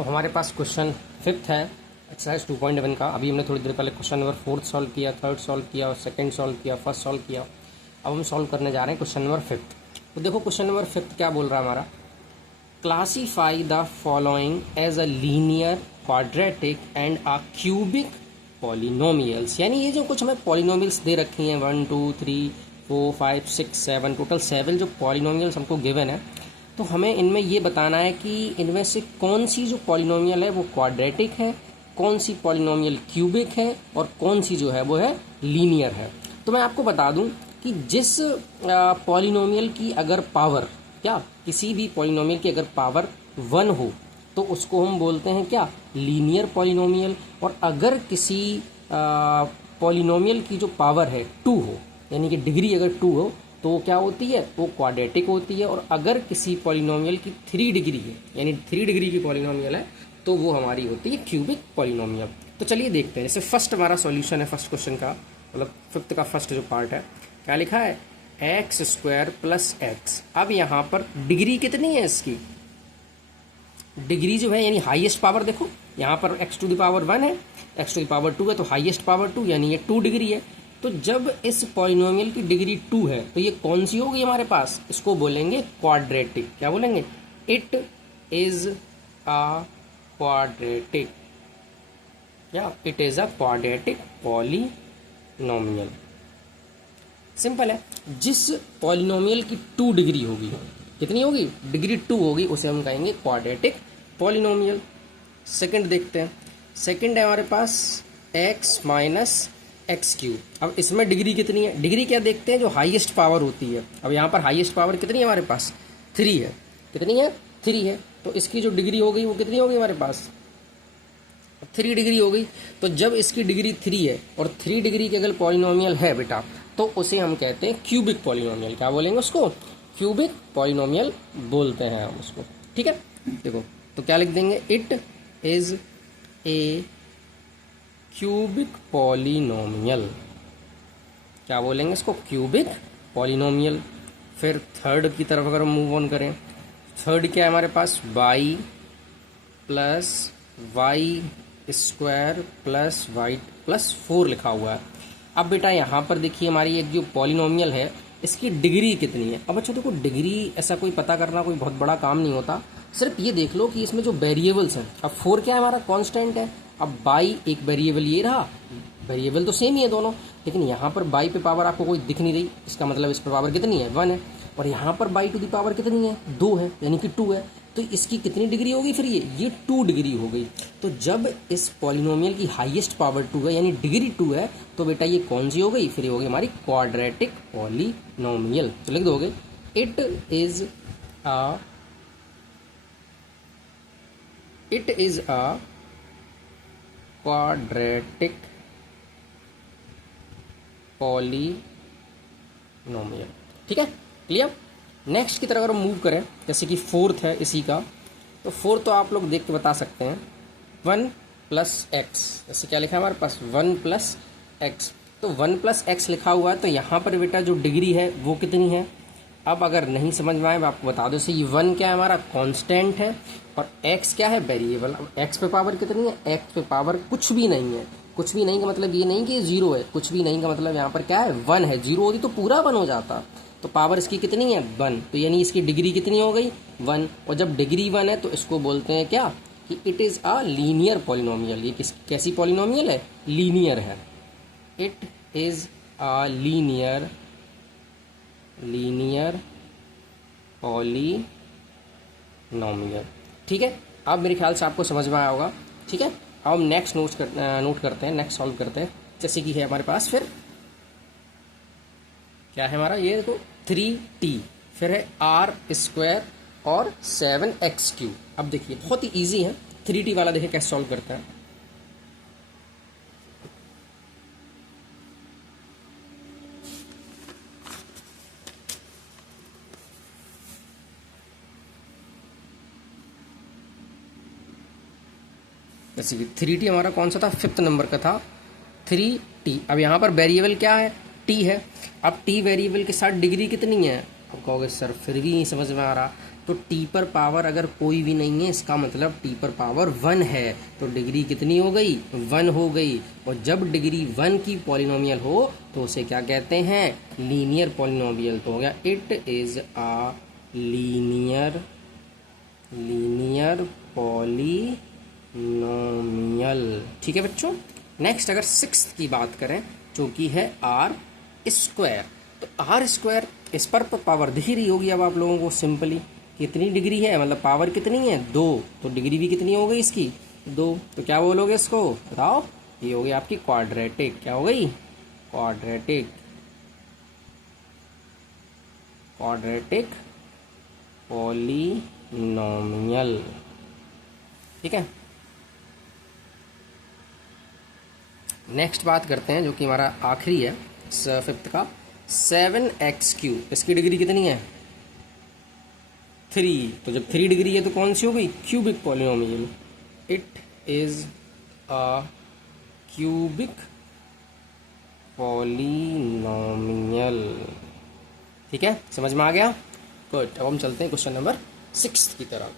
तो हमारे पास question fifth है एक्सरसाइज 2.1 का। अभी हमने थोड़ी देर पहले क्वेश्चन नंबर फोर्थ सॉल्व किया, थर्ड सॉल्व किया और सेकंड सॉल्व किया, फर्स्ट सॉल्व किया। अब हम सॉल्व करने जा रहे हैं क्वेश्चन नंबर फिफ्थ। तो देखो क्वेश्चन नंबर फिफ्थ क्या बोल रहा है हमारा, classify the following as a linear, quadratic and a cubic polynomials. यानी ये जो कुछ हमें पॉलिनोमियल्स दे रखी हैं 1 2 3 4 5 6 7 टोटल 7 जो पॉलिनोमियल्स हमको गिवन है, तो हमें इनमें ये बताना है कि इनमें से कौन सी जो पॉलिनोमियल है वो क्वाड्रेटिक है, कौन सी पॉलिनोमियल क्यूबिक है और कौन सी जो है वो है लीनियर है। तो मैं आपको बता दूं कि जिस पॉलिनोमियल की अगर पावर, क्या किसी भी पॉलिनोमियल की अगर पावर 1 हो तो उसको हम बोलते हैं क्या, लीनियर पॉलिनोमियल। और अगर किसी पॉलिनोमियल की जो पावर है 2 हो, यानी कि डिग्री अगर 2 हो तो वो क्या होती है, वो क्वाड्रेटिक होती है। और अगर किसी पॉलिनोमियल की 3 डिग्री है, यानी 3 डिग्री की पॉलिनोमियल है, तो वो हमारी होती है क्यूबिक पॉलिनोमियल। तो चलिए देखते हैं। जैसे फर्स्ट हमारा सॉल्यूशन है फर्स्ट क्वेश्चन का, मतलब फिफ्थ का फर्स्ट जो पार्ट है, क्या लिखा है, एक्स स्क्वायर प्लस एक्स। अब यहाँ पर डिग्री कितनी है इसकी, डिग्री जो है यानी हाईएस्ट पावर, देखो यहाँ पर x टू द पावर 1 है, x टू द पावर 2 है, तो हाईएस्ट पावर 2 यानी ये 2 डिग्री है। तो जब इस पॉलिनोमियल की डिग्री 2 है तो ये कौन सी होगी हमारे पास, इसको बोलेंगे क्वाड्रेटिक। क्या बोलेंगे, इट इज अ क्वाड्रेटिक, या it is a quadratic polynomial. Simple है। जिस पॉलिनोमियल की 2 डिग्री होगी, कितनी होगी, डिग्री 2 होगी, उसे हम कहेंगे क्वाड्रेटिक पॉलिनोमियल। सेकंड देखते हैं। सेकंड है हमारे पास x माइनस एक्स क्यूब। अब इसमें डिग्री कितनी है, डिग्री क्या देखते हैं, जो हाईएस्ट पावर होती है। अब यहाँ पर हाईएस्ट पावर कितनी है हमारे पास, 3 है। कितनी है, 3 है। तो इसकी जो डिग्री हो गई वो कितनी होगी हमारे पास, 3 डिग्री हो गई। तो जब इसकी डिग्री 3 है और 3 डिग्री के अगर पॉलिनोमियल है बेटा, तो उसे हम कहते हैं क्यूबिक पॉलिनोमियल। क्या बोलेंगे उसको, क्यूबिक पॉलिनोमियल बोलते हैं हम उसको। ठीक है, देखो तो क्या लिख देंगे, it is a cubic polynomial. क्या बोलेंगे इसको, क्यूबिक पॉलिनोमियल। फिर थर्ड की तरफ अगर हम मूव ऑन करें, थर्ड क्या है हमारे पास, y plus Y square plus Y plus 4 लिखा हुआ है। अब बेटा यहाँ पर देखिए हमारी एक जो पॉलिनोमियल है इसकी डिग्री कितनी है। अब अच्छा देखो, डिग्री ऐसा कोई पता करना कोई बहुत बड़ा काम नहीं होता, सिर्फ ये देख लो कि इसमें जो वेरिएबल्स हैं, अब 4 क्या है हमारा, कांस्टेंट है। अब बाई एक वेरिएबल ये रहा, वेरिएबल तो सेम ही है दोनों, लेकिन यहाँ पर बाई पे पावर आपको कोई दिख नहीं रही, इसका मतलब इस पर पावर कितनी है, 1 है। और यहाँ पर बाई टू दी पावर कितनी है, 2 है, यानी कि 2 है। तो इसकी कितनी डिग्री होगी फिर, ये 2 डिग्री हो गई। तो जब इस पॉलिनोमियल की हाईएस्ट पावर 2 है यानी डिग्री 2 है, तो बेटा ये कौन सी हो गई, फिर ये हो गई हमारी क्वाड्रेटिक पॉलिनोमियल। तो लिख दोगे, it is a quadratic polynomial. ठीक है, क्लियर। नेक्स्ट की तरफ अगर मूव करें, जैसे कि फोर्थ है इसी का, तो फोर्थ तो आप लोग देख के बता सकते हैं, 1 प्लस एक्स। जैसे क्या लिखा है हमारे पास, 1 प्लस एक्स। तो 1 प्लस एक्स लिखा हुआ है, तो यहाँ पर बेटा जो डिग्री है वो कितनी है। अब अगर नहीं समझ में आए मैं आपको बता दूं, जैसे ये 1 क्या है हमारा, कांस्टेंट है, और x क्या है, वेरिएबल। अब x पे पावर कितनी है, x पे पावर कुछ भी नहीं है। कुछ भी नहीं का मतलब ये नहीं कि 0 है, कुछ भी नहीं का मतलब यहाँ पर क्या है, 1 है। 0 होती तो पूरा 1 हो जाता, तो पावर इसकी कितनी है, 1। तो यानी इसकी डिग्री कितनी हो गई, 1। और जब डिग्री 1 है तो इसको बोलते हैं क्या, कि it is a linear polynomial. ये कैसी पॉलिनोमियल है, लीनियर है। It is a linear polynomial. ठीक है, अब मेरे ख्याल से आपको समझ में आया होगा। ठीक है, अब हम नेक्स्ट नोट करते हैं, नेक्स्ट सॉल्व करते हैं। जैसे कि है हमारे पास फिर क्या है हमारा, ये देखो 3t, फिर है r स्क्वायर और 7x क्यूब। अब देखिए बहुत ही ईजी है, 3t वाला देखिए कैसे सॉल्व करता है। जैसे कि 3t हमारा कौन सा था, 5th नंबर का था, 3t। अब यहाँ पर वेरिएबल क्या है, t है। अब t वेरिएबल के साथ डिग्री कितनी है, अब कहोगे सर फिर भी नहीं समझ में आ रहा, तो टी पर पावर अगर कोई भी नहीं है इसका मतलब टी पर पावर 1 है, तो डिग्री कितनी हो गई, 1 हो गई। और जब डिग्री 1 की पॉलिनोमियल हो तो उसे क्या कहते हैं, लीनियर पॉलिनोमियल। तो हो गया it is a linear polynomial. ठीक है बच्चों। नेक्स्ट अगर सिक्स्थ की बात करें जो कि है आर स्क्वायर, तो आर स्क्वायर इस पर पावर दिख रही होगी अब आप लोगों को सिंपली, कितनी डिग्री है मतलब पावर कितनी है 2, तो डिग्री भी कितनी हो गई इसकी 2, तो क्या बोलोगे इसको बताओ, ये हो गई आपकी क्वाड्रेटिक। क्या हो गई, क्वाड्रेटिक पॉलिनोमियल। ठीक है। नेक्स्ट बात करते हैं जो कि हमारा आखिरी है फिफ्थ का, 7x3, इसकी डिग्री कितनी है 3, तो जब 3 डिग्री है तो कौन सी हो गई, cubic polynomial. It is a cubic polynomial. ठीक है, समझ में आ गया। गुड। अब हम चलते हैं क्वेश्चन नंबर 6 की तरफ।